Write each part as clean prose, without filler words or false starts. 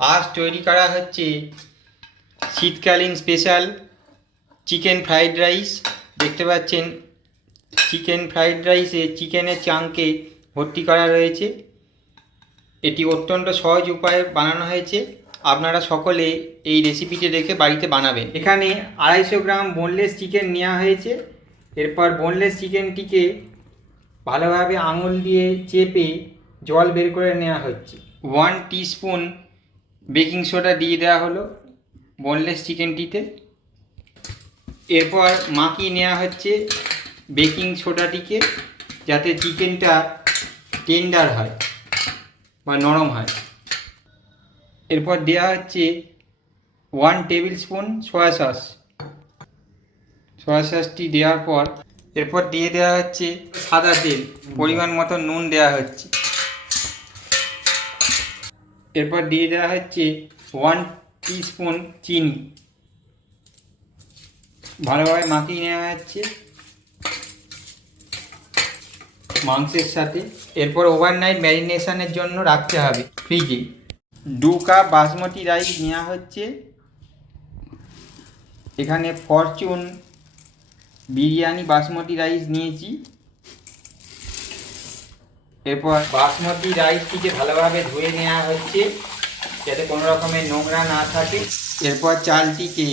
আজ তৈরি করা হচ্ছে শীতকালীন স্পেশাল চিকেন ফ্রাইড রাইস। দেখতে পাচ্ছেন চিকেন ফ্রাইড রাইসে চিকেনের চাংকে ভর্তি করা রয়েছে। এটি অত্যন্ত সহজ উপায়ে বানানো হয়েছে। আপনারা সকলে এই রেসিপিটি দেখে বাড়িতে বানাবেন। এখানে 250 গ্রাম বোনলেস চিকেন নেওয়া হয়েছে। এরপর বোনলেস চিকেনটিকে ভালোভাবে আঙুল দিয়ে চেপে জল বের করে নেওয়া হচ্ছে। 1 টিস্পুন বেকিং সোডা দিয়ে দেওয়া হলো বোনলেস চিকেনটিতে। এরপর মাখিয়ে নেওয়া হচ্ছে বেকিং সোডাটিকে, যাতে চিকেনটা টেন্ডার হয় বা নরম হয়। এরপর দেওয়া হচ্ছে 1 টেবিল স্পুন সয়া সস। সয়া সসটি দেওয়ার পর এরপর দিয়ে দেওয়া হচ্ছে সাদা তেল, পরিমাণ মতো নুন দেওয়া হচ্ছে। এরপর দিয়ে দেওয়া হচ্ছে 1 টিস্পুন চিনি। ভালোভাবে মাখিয়ে নেওয়া হচ্ছে মাংসের সাথে। এরপর ওভারনাইট ম্যারিনেশনের জন্য রাখতে হবে ফ্রিজে। 2 কাপ বাসমতি রাইস নেওয়া হচ্ছে। এখানে ফরচুন বিরিয়ানি বাসমতি রাইস নিয়েছি। এরপর বাসমতি রাইসটিকে ভালোভাবে ধুয়ে নেওয়া হচ্ছে যাতে কোনো রকমের নোংরা না থাকে। এরপর চালটিকে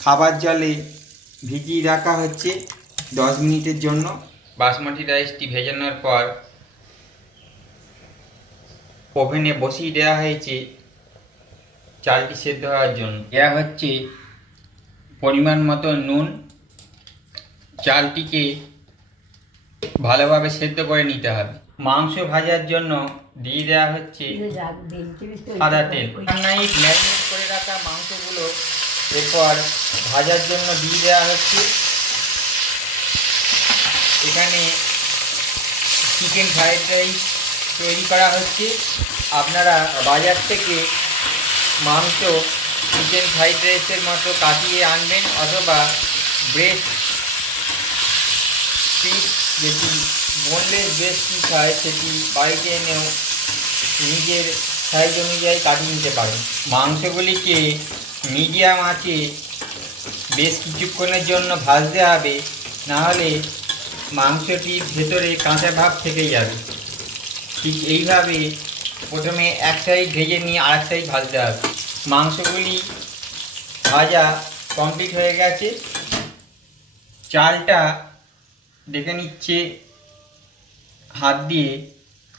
খাবার জলে ভিজিয়ে রাখা হচ্ছে 10 মিনিটের জন্য। বাসমতি রাইসটি ভেজানোর পর ওভেনে বসিয়ে দেওয়া হয়েছে চালটি সেদ্ধ হওয়ার জন্য। দেওয়া হচ্ছে পরিমাণ মতো নুন। চালটিকে ভালোভাবে সেদ্ধ করে নিতে হবে। মাংস ভাজার জন্য দিয়ে দেওয়া হচ্ছে সাদা তেল। ওভারনাইট ম্যারিনেট করে রাখা মাংসগুলো এরপর ভাজার জন্য দিয়ে দেওয়া হচ্ছে। এখানে চিকেন ফ্রাইড রাইস তৈরি করা হচ্ছে। আপনারা বাজার থেকে মাংস চিকেন ফ্রাইড রাইসের মতো কাটিয়ে আনবেন, অথবা ব্রেস্ট পিস, যেটি বোনলেস ব্রেস্ট পিস হয়, সেটি বাড়িতে এনেও নিজের সাইজ অনুযায়ী কাটিয়ে নিতে পারেন। মাংসগুলিকে মিডিয়াম আঁচে বেশ কিছুক্ষণের জন্য ভাজতে হবে, নাহলে মাংসটির ভেতরে কাঁচা ভাব থেকে যাবে। ঠিক এইভাবে প্রথমে এক সাইড ভেজে নিয়ে আরেক সাইড ভাজতে হবে। মাংসগুলি ভাজা কমপ্লিট হয়ে গেছে। চালটা দেখে নিচ্ছে হাত দিয়ে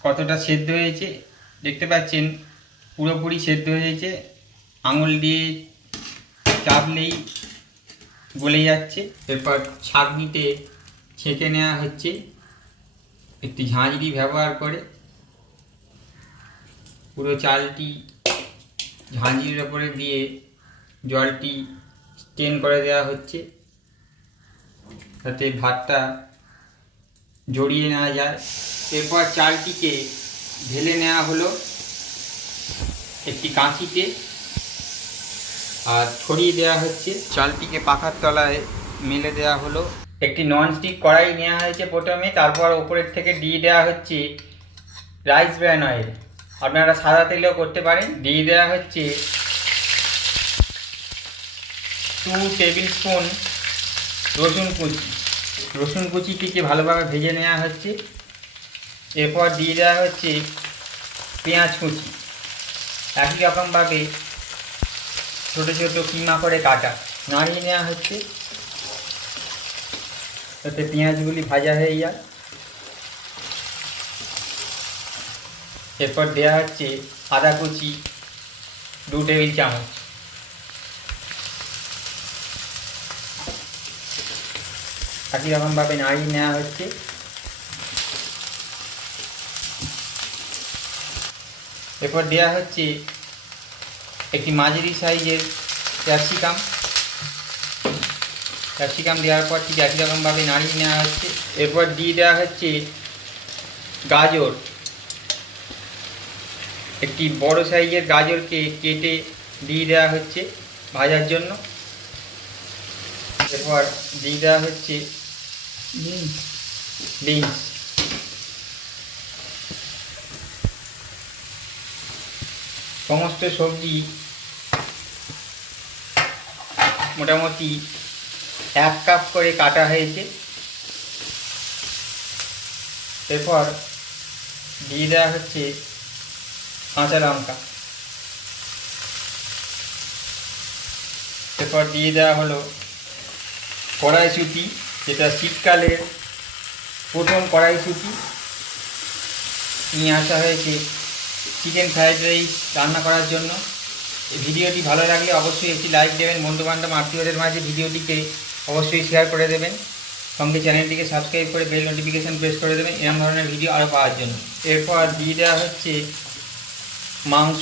কতটা সেদ্ধ হয়েছে। দেখতে পাচ্ছেন পুরোপুরি সেদ্ধ হয়েছে। আঙুল দিয়ে চাপলেই গলে যাচ্ছে। এরপর ছাঁকনিতে ছেঁকে নেওয়া হচ্ছে একটি ঝাঁঝরি ব্যবহার করে। পুরো চালটি ঝাঁঝরির ওপরে দিয়ে জলটি স্টেন করে দেওয়া হচ্ছে, যাতে ভাতটা জড়িয়ে নেওয়া যায়। এরপর চালটিকে ঢেলে নেওয়া হলো একটি কাঁচিতে আর ছড়িয়ে দেওয়া হচ্ছে। চালটিকে পাখার তলায় মেলে দেওয়া হলো। একটি ননস্টিক কড়াই নেওয়া হয়েছে প্রথমে, তারপর ওপরের থেকে দিয়ে দেওয়া হচ্ছে রাইস ব্র্যান অয়েল। আপনারা সাদা তেলেও করতে পারেন। দিয়ে দেওয়া হচ্ছে 2 টেবিল স্পুন রসুন কুচি। রসুন কুচিটিকে ভালোভাবে ভেজে নেওয়া হচ্ছে। এরপর দিয়ে দেওয়া হচ্ছে পেঁয়াজ কুচি, একই রকমভাবে ছোটো ছোটো কিমা করে কাটা। নাড়িয়ে নেওয়া হচ্ছে যাতে পেঁয়াজগুলি ভাজা হয়ে যায়। এরপর দেওয়া হচ্ছে আদা কুচি 2 টেবিল চামচ। একই রকমভাবে নাড়িয়ে নেওয়া হচ্ছে। এরপর দেওয়া হচ্ছে একটি মাঝারি সাইজের ক্যাপসিকাম। ক্যাপসিকাম দেওয়ার পর ঠিক একই রকমভাবে নাড়িয়ে নেওয়া হচ্ছে। এরপর দিয়ে দেওয়া হচ্ছে গাজর। একটি বড় সাইজের গাজরকে কেটে দিয়ে দেওয়া হচ্ছে ভাজার জন্য। এরপর দিয়ে দেওয়া হচ্ছে বিনস। সমস্ত সবজি মোটামুটি 1 কাপ করে কাটা হয়েছে। এরপর দিয়ে দেওয়া হচ্ছে কাঁচা লঙ্কা। এরপর দিয়ে দেওয়া হলো কড়াইশুঁটি, যেটা শীতকালের প্রথম কড়াইশুঁটি নিয়ে আসা হয়েছে চিকেন ফ্রাইড রাইস রান্না করার জন্য। এই ভিডিওটি ভালো লাগলে অবশ্যই একটি লাইক দেবেন, বন্ধুবান্ধব আত্মীয়দের মাঝে ভিডিওটিকে অবশ্যই শেয়ার করে দেবেন, সঙ্গে চ্যানেলটিকে সাবস্ক্রাইব করে বেল নোটিফিকেশান প্রেস করে দেবেন এরকম ধরনের ভিডিও আরও পাওয়ার জন্য। এরপর দিয়ে দেওয়া হচ্ছে মাংস।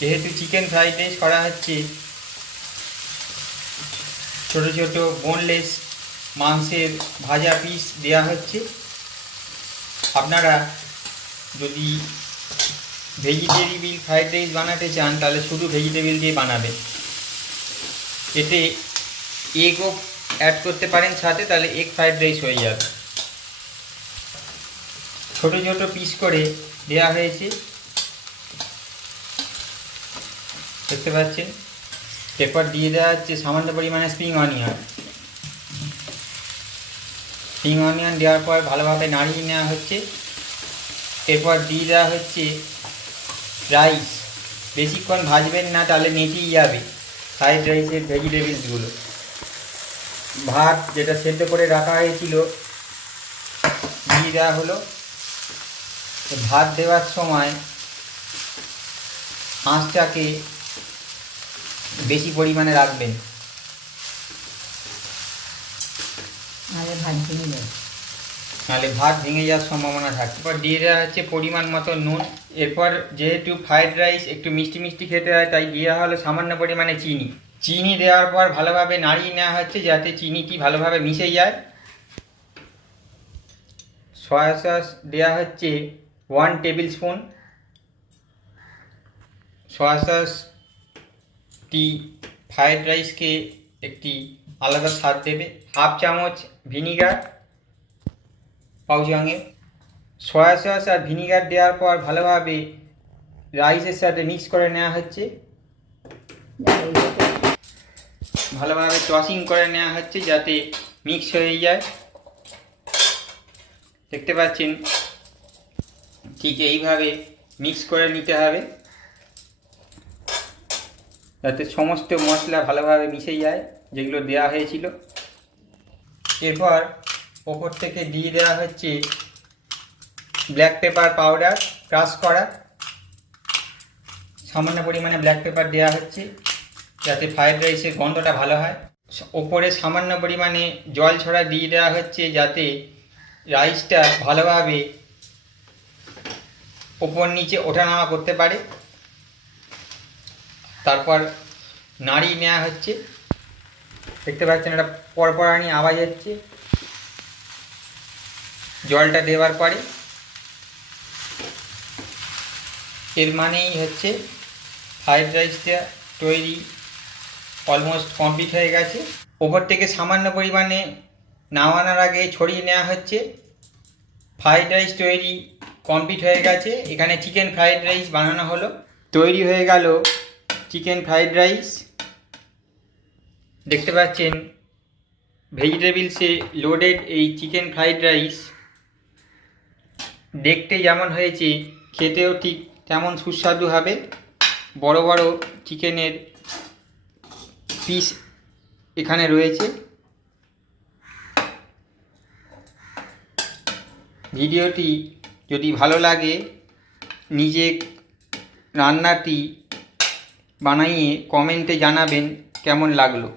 যেহেতু চিকেন ফ্রাইড রাইস করা হচ্ছে, ছোট ছোট বোনলেস মাংসের ভাজা পিস দেওয়া হচ্ছে। আপনারা যদি ভেজিটেবল ফ্রাইড রাইস বানাতে চান তাহলে শুধু ভেজিটেবল দিয়ে বানাবেন। এতে এগও অ্যাড করতে পারেন সাথে, তাহলে এগ ফ্রাইড রাইস হয়ে যাবে। ছোট ছোট পিস করে দেওয়া হয়েছে, দেখতে পাচ্ছেন। এরপর দিয়ে দেওয়া হচ্ছে সামান্য পরিমাণে স্প্রিং অনিয়ন। স্প্রিং অনিয়ন দেওয়ার পর ভালোভাবে নাড়িয়ে নেওয়া হচ্ছে। এরপর দিয়ে দেওয়া হচ্ছে রাইস। বেশিক্ষণ ভাজবেন না, তাহলে নেচেই যাবে ফ্রাইড রাইসের ভেজিটেবলসগুলো। ভাত যেটা সেদ্ধ করে রাখা হয়েছিল দিয়ে দেওয়া হলো। ভাত দেওয়ার সময় আঁচটাকে বেশি পরিমাণে রাখবেন, নাহলে ভাত ভেঙে যাওয়ার সম্ভাবনা থাকে। এরপর দিয়ে দেওয়া হচ্ছে পরিমাণ মতো নুন। এরপর যেহেতু ফ্রাইড রাইস একটু মিষ্টি মিষ্টি খেতে হয়, তাই দেওয়া হলো সামান্য পরিমাণে চিনি। চিনি দেওয়ার পর ভালোভাবে নাড়িয়ে নেওয়া হচ্ছে যাতে চিনিটি ভালোভাবে মিশে যায়। সয়া সস দেওয়া হচ্ছে 1 টেবিল স্পুন। সয়া সসটি ফ্রাইড রাইসকে একটি আলাদা স্বাদ দেবে। 1/2 চামচ ভিনিগার পাউচাঙে। সয়া সস আর ভিনিগার দেওয়ার পর ভালোভাবে রাইসের সাথে মিক্স করে নেওয়া হচ্ছে, ভালোভাবে টসিং করে নেওয়া হচ্ছে যাতে মিক্স হয়ে যায়। দেখতে পাচ্ছেন, ঠিক এইভাবে মিক্স করে নিতে হবে যাতে সমস্ত মশলা ভালোভাবে মিশে যায় যেগুলো দেওয়া হয়েছিল। এরপর ওপর থেকে দিয়ে দেওয়া হচ্ছে ব্ল্যাক পেপার পাউডার ক্রাশ করা। সামান্য পরিমাণে ব্ল্যাক পেপার দেওয়া হচ্ছে যাতে ফ্রাইড রাইসের গন্ধটা ভালো হয়। ওপরে সামান্য পরিমাণে জল ছড়া দিয়ে দেওয়া হচ্ছে যাতে রাইসটা ভালোভাবে ওপর নিচে ওঠানামা করতে পারে। তারপর নাড়িয়ে নেওয়া হচ্ছে, দেখতে পাচ্ছেন একটা পরপরানি আওয়াজ হচ্ছে জলটা দেওয়ার পরে। এর মানেই হচ্ছে ফ্রাইড রাইসটা তৈরি, অলমোস্ট কমপ্লিট হয়ে গেছে। ওপর থেকে সামান্য পরিমাণে নামানোর আগে ছড়িয়ে নেওয়া হচ্ছে। ফ্রাইড রাইস তৈরি কমপ্লিট হয়ে গেছে। এখানে চিকেন ফ্রাইড রাইস বানানো হলো, তৈরি হয়ে গেল চিকেন ফ্রাইড রাইস। দেখতে পাচ্ছেন ভেজিটেবলসে লোডেড এই চিকেন ফ্রাইড রাইস দেখতে যেমন হয়েছে খেতেও ঠিক তেমন সুস্বাদু হবে। বড় বড় চিকেনের পিস এখানে রয়েছে। ভিডিওটি যদি ভালো লাগে নিজে রান্নাটি বানিয়ে কমেন্টে জানাবেন কেমন লাগলো।